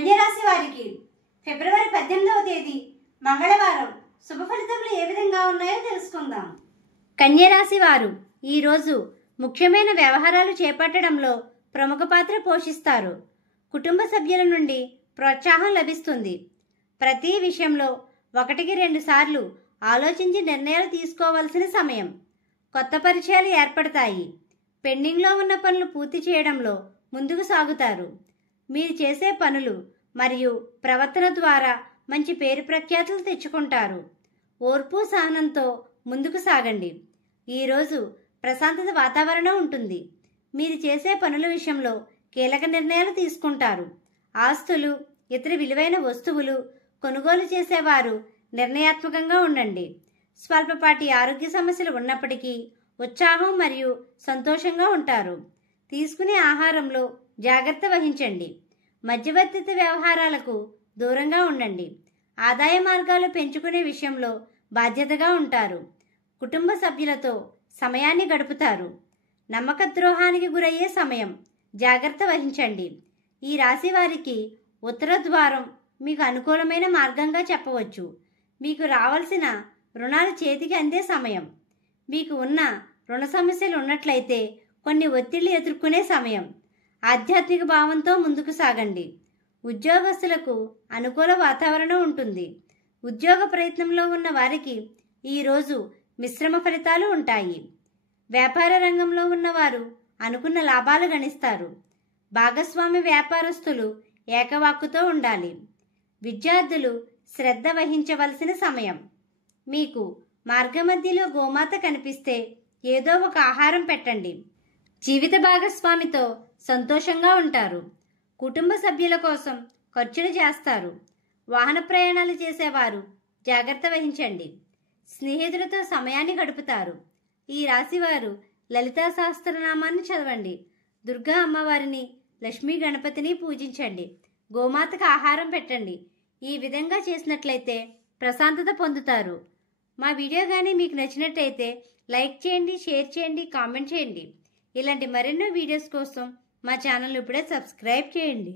కన్యరాశి వారికి ఫిబ్రవరి 18వ తేదీ మంగళవారం శుభ ఫలితములు ఏ విధంగా ఉన్నాయో తెలుసుకుందాం. కన్యరాశి వారు ఈరోజు ముఖ్యమైన వ్యవహారాలు చేపట్టడంలో ప్రముఖ పాత్ర పోషిస్తారు. కుటుంబ సభ్యుల నుండి ప్రోత్సాహం లభిస్తుంది. ప్రతి విషయంలో 1-2 సార్లు ఆలోచించి నిర్ణయాలు తీసుకోవాల్సిన సమయం. కొత్త పరిచయాలు ఏర్పడతాయి. పెండింగ్లో ఉన్న పనులు పూర్తి చేయడంలో ముందుకు సాగుతారు. మీరు చేసే పనులు మరియు ప్రవర్తన ద్వారా మంచి పేరు ప్రఖ్యాతులు తెచ్చుకుంటారు. ఓర్పు సహనంతో ముందుకు సాగండి. ఈరోజు ప్రశాంతత వాతావరణం ఉంటుంది. మీరు చేసే పనుల విషయంలో కీలక నిర్ణయాలు తీసుకుంటారు. ఆస్తులు, ఇతర విలువైన వస్తువులు కొనుగోలు చేసేవారు నిర్ణయాత్మకంగా ఉండండి. స్వల్పపాటి ఆరోగ్య సమస్యలు ఉన్నప్పటికీ ఉత్సాహం మరియు సంతోషంగా ఉంటారు. తీసుకునే ఆహారంలో జాగ్రత్త వహించండి. మధ్యవర్తిత్వ వ్యవహారాలకు దూరంగా ఉండండి. ఆదాయ మార్గాలు పెంచుకునే విషయంలో బాధ్యతగా ఉంటారు. కుటుంబ సభ్యులతో సమయాన్ని గడుపుతారు. నమ్మక ద్రోహానికి గురయ్యే సమయం. జాగ్రత్త వహించండి. ఈ రాశి వారికి ఉత్తర ద్వారం మీకు అనుకూలమైన మార్గంగా చెప్పవచ్చు. మీకు రావాల్సిన రుణాలు చేతికి అందే సమయం. మీకు ఉన్న రుణ సమస్యలు ఉన్నట్లయితే కొన్ని ఒత్తిళ్లు ఎదుర్కొనే సమయం. ఆధ్యాత్మిక భావంతో ముందుకు సాగండి. ఉద్యోగస్తులకు అనుకూల వాతావరణం ఉంటుంది. ఉద్యోగ ప్రయత్నంలో ఉన్న వారికి ఈరోజు మిశ్రమ ఫలితాలు ఉంటాయి. వ్యాపార రంగంలో ఉన్నవారు అనుకున్న లాభాలు గణిస్తారు. భాగస్వామి వ్యాపారస్తులు ఏకవాక్కుతో ఉండాలి. విద్యార్థులు శ్రద్ధ వహించవలసిన సమయం. మీకు మార్గమధ్యలో గోమాత కనిపిస్తే ఏదో ఒక ఆహారం పెట్టండి. జీవిత భాగస్వామితో సంతోషంగా ఉంటారు. కుటుంబ సభ్యుల కోసం ఖర్చులు చేస్తారు. వాహన ప్రయాణాలు చేసేవారు జాగ్రత్త వహించండి. స్నేహితులతో సమయాన్ని గడుపుతారు. ఈ రాశివారు లలితా సహస్రనామాన్ని చదవండి. దుర్గా అమ్మవారిని, లక్ష్మీ గణపతిని పూజించండి. గోమాతకు ఆహారం పెట్టండి. ఈ విధంగా చేసినట్లయితే ప్రశాంతత పొందుతారు. మా వీడియో కానీ మీకు నచ్చినట్లయితే లైక్ చేయండి, షేర్ చేయండి, కామెంట్ చేయండి. ఇలాంటి మరెన్నో వీడియోస్ కోసం మా ఛానల్ ఇప్పుడే సబ్స్క్రైబ్ చేయండి.